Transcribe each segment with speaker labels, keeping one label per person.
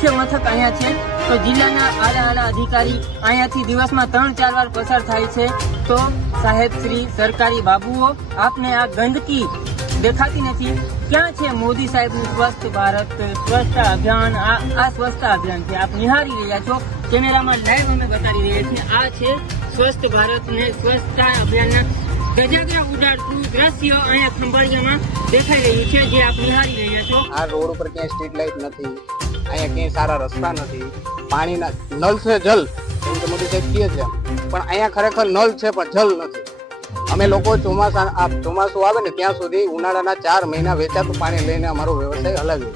Speaker 1: મુખ્ય મથક અહીંયા છે. તો જિલ્લાના આડા આડા અધિકારી અહીંયાથી દિવસમાં ત્રણ, ચાર વાર પસાર થાય છે. તો સાહેબ શ્રી સરકારી બાબુઓ, આપને આ ગંદકી દેખાતી નથી. ક્યાં છે મોદી સાહેબનું સ્વસ્થ ભારત? સ્વચ્છતા અભિયાન, આ આ સ્વચ્છતા અભિયાન છે. આપ નિહાળી રહ્યા છો. કેમેરામાં લાઈવ અમે બતાવી રહ્યા છીએ. આ છે સ્વસ્થ ભારત ને સ્વચ્છતા અભિયાનના ગજાગરા દ્રશ્ય અહીંયા ખંભાળિયામાં દેખાઈ રહ્યું છે, જે આપ નિહાળી રહ્યા છો.
Speaker 2: આ રોડ ઉપર ક્યાંય સ્ટ્રીટ લાઇટ નથી. અહીંયા ક્યાંય સારા રસ્તા નથી. પાણીના નલ છે જલ, એમ કે મોદી સાહેબ કહે છે પણ અહીંયા ખરેખર નલ છે પણ જલ નથી. અમે લોકો ચોમાસા, આ ચોમાસું આવે ને ત્યાં સુધી ઉનાળાના ચાર મહિના વેચાતું પાણી લઈને અમારો વ્યવસાય હલાવ્યો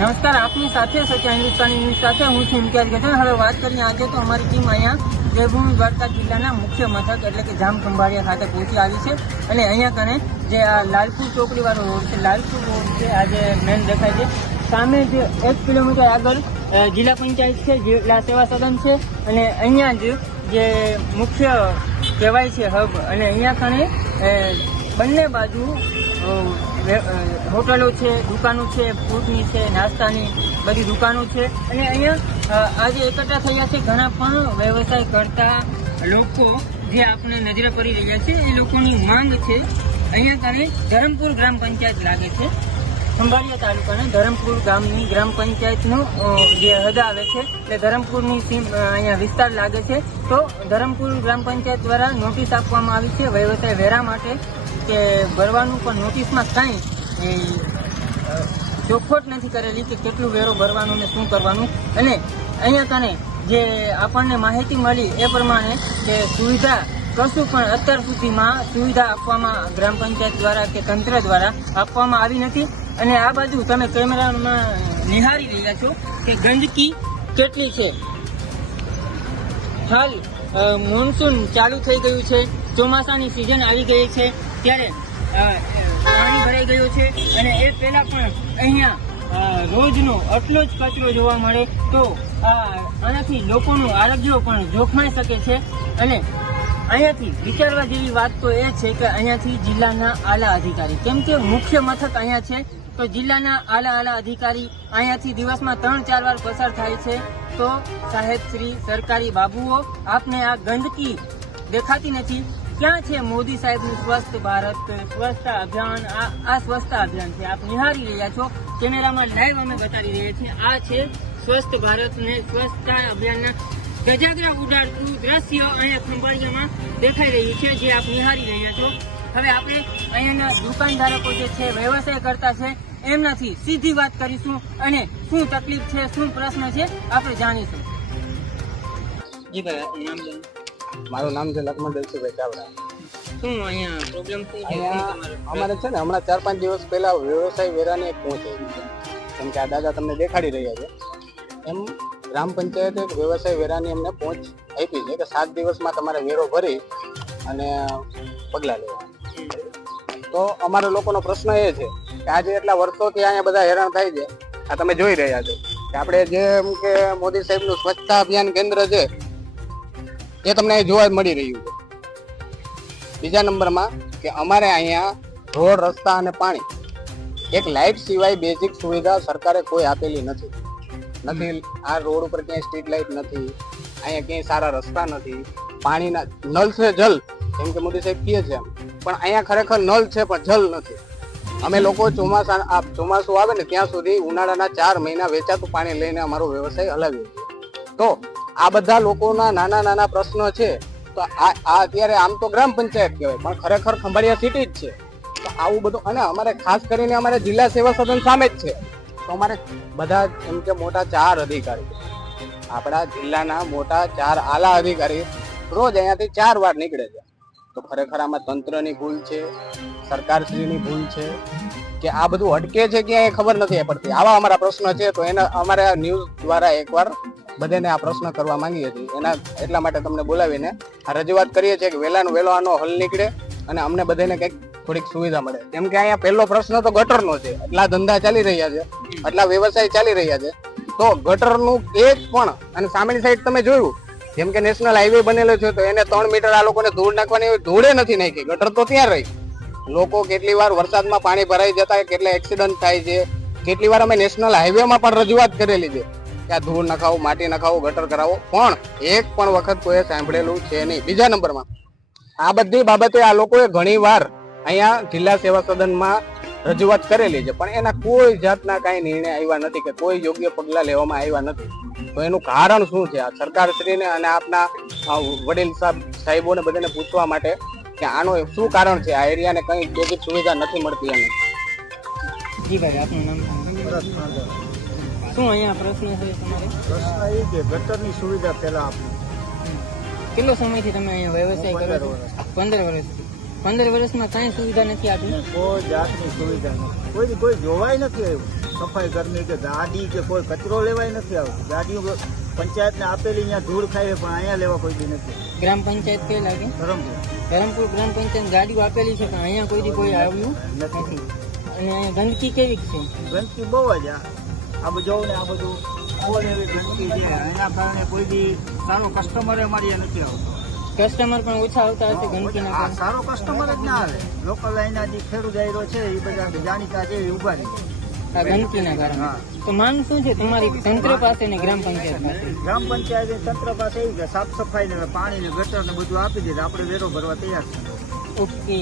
Speaker 1: નમસ્કાર, આપની સાથે સચ્ચા હિન્દુસ્તાની ન્યૂઝ સાથે. હું છું ઇમ્તિયાઝ ગઢવી. હવે વાત કરીએ આજે તો અમારી ટીમ અહીંયા દેવભૂમિ દ્વારકા જિલ્લાના મુખ્ય મથક એટલે કે જામ ખંભાળિયા ખાતે પહોંચી આવી છે. અને અહીંયા કને જે આ લાલપુર ચોકડીવાળો રોડ છે, લાલપુર રોડ છે આજે મેન દેખાય છે. સામે જે એક કિલોમીટર આગળ જિલ્લા પંચાયત છે, જિલ્લા સેવા સદન છે, અને અહીંયા જ જે મુખ્ય કહેવાય છે હબ, અને અહીંયા ખાણે બંને બાજુ હોટલો છે, દુકાનો છે ફ્રૂટની છે, નાસ્તાની બધી દુકાનો છે, અને અહીંયા આજે એકઠા થયા છે ઘણા પણ વ્યવસાય કરતા લોકો જે આપણે નજરે પડી રહ્યા છે, એ લોકોની માંગ છે. અહીંયા કને ધરમપુર ગ્રામ પંચાયત લાગે છે. ખંભાળિયા તાલુકાના ધરમપુર ગામની ગ્રામ પંચાયતનું જે હદ આવે છે, એટલે ધરમપુરની સીમ અહીંયા વિસ્તાર લાગે છે. તો ધરમપુર ગ્રામ પંચાયત દ્વારા નોટિસ આપવામાં આવી છે વ્યવસાય વેરા માટે કે ભરવાનું પણ નોટિસમાં કાંઈ ચોખવટ નથી કરેલી કે કેટલું વેરો ભરવાનું ને શું કરવાનું. અને અહીંયા કને જે આપણને માહિતી મળી એ પ્રમાણે કે સુવિધા કશું પણ અત્યાર સુધીમાં સુવિધા આપવામાં ગ્રામ પંચાયત દ્વારા કે તંત્ર દ્વારા આપવામાં આવી નથી. અને આ બાજુ તમે કેમેરામાં નિહાળી રહ્યા છો કે ગંદકી કેટલી છે? હાલ મોનસૂન ચાલુ થઈ ગયું છે, ચોમાસાની સિઝન આવી ગઈ છે, ત્યારે પાણી ભરાઈ ગયું છે, અને એ પહેલા પણ અહીંયા રોજનો આટલો જ કચરો જોવા મળે તો આનાથી લોકોનું આરોગ્ય પણ જોખમાઈ શકે છે. અને અહીંયાથી વિચારવા જેવી વાત તો એ છે કે અહીંયાથી જિલ્લાના આલા અધિકારી, કેમ કે મુખ્ય મથક અહીંયા છે તો જિલ્લાના આલા આલા અધિકારી અહીંયાથી દિવસમાં ત્રણ, ચાર વાર પસાર થાય છે. તો સાહેબ શ્રી સરકારી બાબુઓ, આપને આ ગંદકી દેખાતી નથી. ક્યાં છે મોદી સાહેબનું સ્વસ્થ ભારત સ્વચ્છતા અભિયાન? આ આ સ્વચ્છતા અભિયાન છે. આપ નિહાળી રહ્યા છો. કેમેરામાં લાઈવ અમે બતાવી રહ્યા છીએ. આ છે સ્વસ્થ ભારત ને સ્વચ્છતા અભિયાનના ગજાગરા ઉડાડતું દ્રશ્ય અહીંયા ખંભાળિયામાં દેખાઈ રહ્યું છે, જે આપ નિહાળી રહ્યા છો. હવે આપણે અહીંયાના દુકાનધારકો જે છે, વ્યવસાય કરતા છે એમનાથી સીધી વાત કરીશું અને શું તકલીફ છે શું પ્રશ્ન છે આપણે જાણીશું. જી ભાઈ નામ જણાવો.
Speaker 2: મારું નામ છે લક્ષ્મણ દેવસીભાઈ ચાવડા.
Speaker 1: શું અહીંયા પ્રોબ્લેમ શું છે?
Speaker 2: અહીંયા અમારે છે ને હમણાં ચાર પાંચ દિવસ પહેલા વ્યવસાય વેરાને એક પહોંચે કેમ કે આ દાદા તમને દેખાડી રહ્યા છે. એમ ગ્રામ પંચાયતે એક વ્યવસાય વેરાની અમને પહોંચ આપી છે કે સાત દિવસમાં તમારે વેરો ભરી અને પગલાં લેવા. તો અમારા લોકોનો પ્રશ્ન એ છે કે આજે એટલા વર્ષોથી અહીંયા બધા હેરાન થાય છે. આ તમે જોઈ રહ્યા છો કે આપણે જેમ કે મોદી સાહેબનું સ્વચ્છતા અભિયાન કેન્દ્ર છે, એ તમને જોવા મળી રહ્યું છે. બીજા નંબરમાં કે અમારે અહીંયા રોડ, રસ્તા અને પાણી એક લાઇટ સિવાય બેઝિક સુવિધા સરકારે કોઈ આપેલી નથી. નથી, આ રોડ ઉપર ક્યાંય સ્ટ્રીટ લાઇટ નથી, અહીંયા ક્યાંય સારા રસ્તા નથી, પાણીના નલ છે જલ જેમ કે મોદી સાહેબ કહે છે પણ અહીંયા ખરેખર નલ છે પણ જલ નથી. અમે લોકો ચોમાસા ચોમાસું આવે ને, ત્યાં સુધી ઉનાળાના ચાર મહિના વેચાતું પાણી લઈને અમારો વ્યવસાય હલાવીએ તો આ બધા લોકોના નાના નાના પ્રશ્નો છે. તો આ અત્યારે આમ તો ગ્રામ પંચાયત કહેવાય, પણ ખરેખર ખંભાળિયા સિટી જ છે. તો આવું બધું અને અમારે ખાસ કરીને અમારે જિલ્લા સેવા સદન સામે જ છે. તો અમારે બધા એમ કે મોટા ચાર અધિકારી. આપણા જિલ્લાના મોટા ચાર આલા અધિકારી રોજ અહીંયાથી ચાર વાર નીકળે છે. તો ખરેખર આમાં તંત્રની ભૂલ છે. સરકારશ્રીની ભૂલ છે કે આ બધું અટકે છે કે એ ખબર નથી પડતી. આવા અમારા પ્રશ્ન છે, તો એના અમારે ન્યૂઝ દ્વારા એકવાર બધાને આ પ્રશ્ન કરવા માંગીએ છીએ. એના એટલા માટે તમને બોલાવીને રજૂઆત કરીએ છીએ કે વહેલાનો વહેલો આનો હલ નીકળે અને અમને બધાને કંઈક થોડીક સુવિધા મળે. કેમ કે અહીંયા પહેલો પ્રશ્ન તો ગટરનો છે. એટલા ધંધા ચાલી રહ્યા છે, એટલા વ્યવસાય ચાલી રહ્યા છે. તો ગટરનું એક પણ, અને સામેની સાઈડ તમે જોયું, જેમ કે નેશનલ હાઈવે બનેલો છે, તો એને ત્રણ મીટર આ લોકોને ધૂળ નાખવાની ધૂળે નથી નાખી. ગટર તો ત્યાં રહી. લોકો કેટલી વાર વરસાદમાં પાણી ભરાઈ જતા કેટલા એક્સિડન્ટ થાય છે. કેટલી વાર અમે નેશનલ હાઈવેમાં પણ રજૂઆત કરેલી છે કે આ ધૂળ નખાવો, માટી નખાવો, ગટર કરાવો. પણ એક પણ વખત કોઈએ સાંભળેલું છે નહીં. બીજા નંબરમાં, આ બધી બાબતે આ લોકોએ ઘણી વાર અહીંયા જિલ્લા સેવા સદનમાં રજૂઆત કરેલી છે. પણ એના કોઈ જાતના કાંઈ નિર્ણય આવ્યા નથી કે કોઈ યોગ્ય પગલાં લેવામાં આવ્યા નથી. તો એનું કારણ શું છે? આ સરકારશ્રીને અને આપના વડીલ સાહેબ સાહેબોને બધાને પૂછવા માટે કે આનો શું કારણ છે? આ એરિયાને કઈ બેઝિક સુવિધા નથી મળતી એને.
Speaker 1: જી ભાઈ આપનું નામ શું? અહીંયા પ્રશ્ન છે તમારે?
Speaker 3: પ્રશ્ન એ કે ગટરની સુવિધા પહેલા આપી
Speaker 1: કેટલો સમયથી તમે અહીંયા વ્યવસાય કરો છો? પંદર વર્ષથી. પંદર વર્ષમાં કાંઈ સુવિધા નથી આપી?
Speaker 3: કોઈ જાતની સુવિધા નથી. કોઈ કોઈ જોવાય નથી આવ્યું. સફાઈ કરની કે ગાડી કે કોઈ કચરો લેવાય નથી આવતો. ગાડીઓ પંચાયતને આપેલી અહીંયા ધૂળ ખાય પણ અહીંયા લેવા કોઈ દી નથી.
Speaker 1: ગ્રામ પંચાયત કઈ લાગે?
Speaker 3: ધરમપુર.
Speaker 1: ધરમપુર ગ્રામ પંચાયત ગાડીઓ આપેલી છે પણ અહીંયા કોઈ કોઈ આવ્યું નથી. અને અહીંયા ગંદકી કેવી છે?
Speaker 3: ગંદકી બહુ જ આ. આ બધું ને આ બધું ઓલ એવી ગંદકી છે. એના કારણે કોઈ બી સારો કસ્ટમર અમારી નથી આવતો.
Speaker 1: કસ્ટમર પણ ઓછા આવતા હશે ગંદકીના
Speaker 3: સારો કસ્ટમર જ ના આવે. લોકલ અહીંના જે ખેડૂત છે એ બધા જાણીતા છે એ ઊભા રહે.
Speaker 1: આ ગંદકીના કારણે. તો માંગ શું છે? તમારી તંત્ર પાસે ને ગ્રામ પંચાયત પાસે?
Speaker 3: ગ્રામ પંચાયત તંત્ર પાસે એવું કે સાફ સફાઈ ને પાણી ને ગટર ને બધું આપી દીધું આપણે વેરો ભરવા તૈયાર છે
Speaker 1: ઓકે.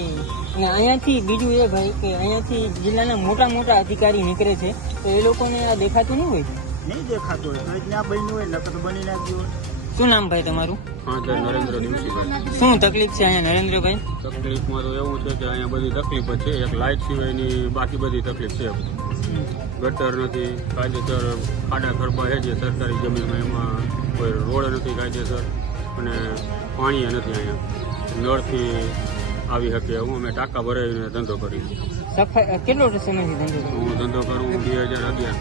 Speaker 1: અને અહીંયાથી બીજું એ ભાઈ કે અહીંયાથી જિલ્લાના મોટા મોટા અધિકારી નીકળે છે. તો એ લોકોને આ દેખાતું નહીં હોય?
Speaker 3: નહીં દેખાતું હોય. તો બન્યું હોય નકર તો બની નાખ્યું હોય.
Speaker 1: શું નામ ભાઈ તમારું?
Speaker 4: નરેન્દ્ર
Speaker 1: શું તકલીફ છે અહીંયા નરેન્દ્રભાઈ?
Speaker 4: તકલીફમાં તો એવું છે કે અહીંયા બધી તકલીફ જ છે. એક લાઇટ સિવાયની બાકી બધી તકલીફ છે. ગટર નથી કાયદેસર ખાડા ખરબા છે જે સરકારી જમીનમાં એમાં કોઈ રોડ નથી કાયદેસર અને પાણી નથી અહીંયા. નળથી આવી શકે હું અમે ટાંકા ભરાવીને ધંધો કરી
Speaker 1: કેટલો સમયથી ધંધો
Speaker 4: હું ધંધો કરું બે હજાર અગિયાર.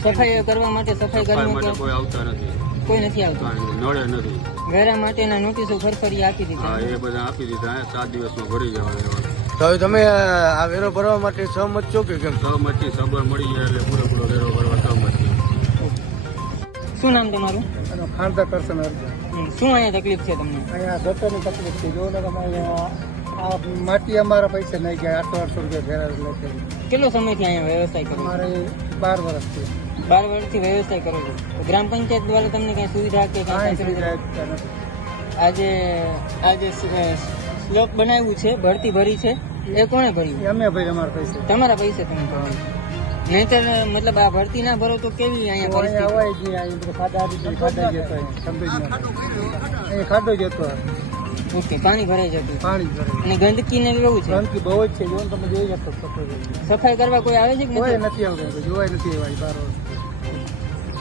Speaker 1: સફાઈ કરવા માટે સફાઈ કરવા
Speaker 4: માટે કોઈ આવતા નથી.
Speaker 1: કોઈ નથી આવતું?
Speaker 4: નળે નથી.
Speaker 1: વેરા માટેના નોટિસો ફરફરી આપી
Speaker 4: હા
Speaker 1: દીધા
Speaker 4: એ બધા આપી દીધા સાત દિવસમાં ભરી જવાનું
Speaker 3: તો તમે આ વેરો ભરવા માટે સહમત છો કે કેમ
Speaker 4: સહમતથી સબર મળી જાય એટલે પૂરેપૂરો વેરો ભરવા સહમત છે
Speaker 1: શું નામ તમારું
Speaker 3: ખાનતા કરશન અર્જુન
Speaker 1: હમ, શું અહીંયા તકલીફ છે તમને
Speaker 3: અહીંયા ગટરની તકલીફ છે જો ને આ માટી અમારા પૈસા નહીં ગયા આઠસો આઠસો રૂપિયા ભેરા લે છે
Speaker 1: કેટલો સમયથી અહીંયા વ્યવસાય કરો મારે
Speaker 3: અમારે બાર વર્ષથી
Speaker 1: બાર વર્ષથી વ્યવસાય કરો છો ગ્રામ પંચાયત દ્વારા તમને કઈ સુવિધા કે કઈ
Speaker 3: સુવિધા નથી.
Speaker 1: આજે આજે સ્લોપ બનાવ્યું છે ભરતી ભરી છે એ કોણે ભર્યું?
Speaker 3: અમે ભાઈ અમારા પૈસા.
Speaker 1: તમારા પૈસે તમે નહીતર મતલબ આ ભરતી ના ભરો તો કેવી અહીંયા પરિસ્થિતિ?
Speaker 3: અવાય ગઈ અહીં ખાડા આવી ખાડા જતો સમજી એ ખાડો જતો
Speaker 1: ઓકે પાણી ભરાઈ જતું.
Speaker 3: પાણી ભરે
Speaker 1: અને ગંદકી ને કેવું છે?
Speaker 3: ગંદકી બહુ જ છે જો તમે જોઈ શકો
Speaker 1: સફાઈ કરવા કોઈ આવે છે કે નથી?
Speaker 3: આવતું જોવાય નથી એવા બાર.